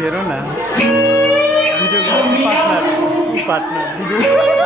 हेरौँ न video partner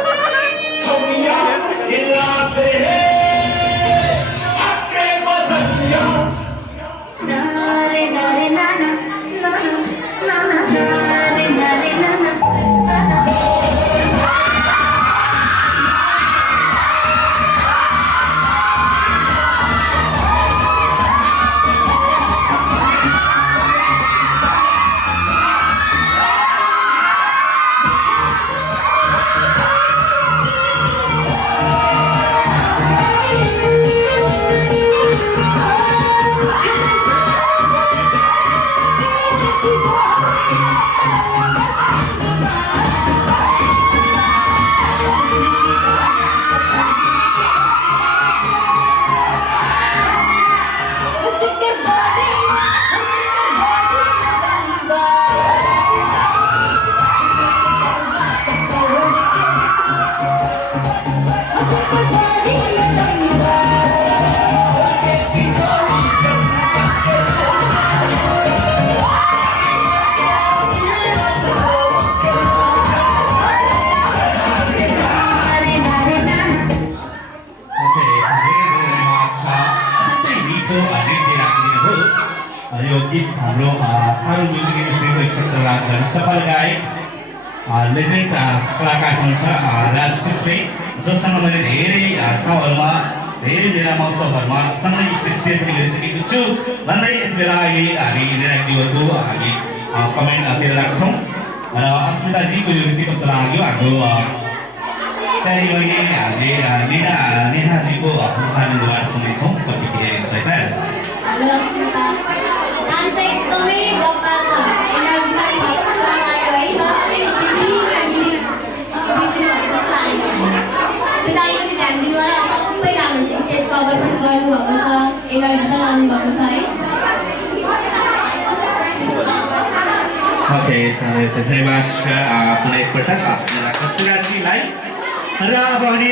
यो गीत हाम्रो थारू म्युजिक इन्डस्ट्रीको एक क्षेत्र सफल गायक लेजेन्ड कलाकार हुनुहुन्छ राज कृष्ण, जससँग मैले धेरै ठाउँहरूमा धेरै मेला महोत्सवहरूमा सँगै दृश्य पनि गरिसकेको छु भन्दै यति बेला अहिले हामी निर्णायकज्यूहरूको हामी कमेन्टतिर राख्छौँ र अस्मिताजीको यो गीत कस्तो लाग्यो हाम्रो त्यहाँनिर अहिले हामीले नेहाजीको मुखाबिन्बाट सुन्नेछौँ कतिखेर छ यता Oke, terima kasih. Punya pertanyaan, Sri Rajiलाई र अब अनि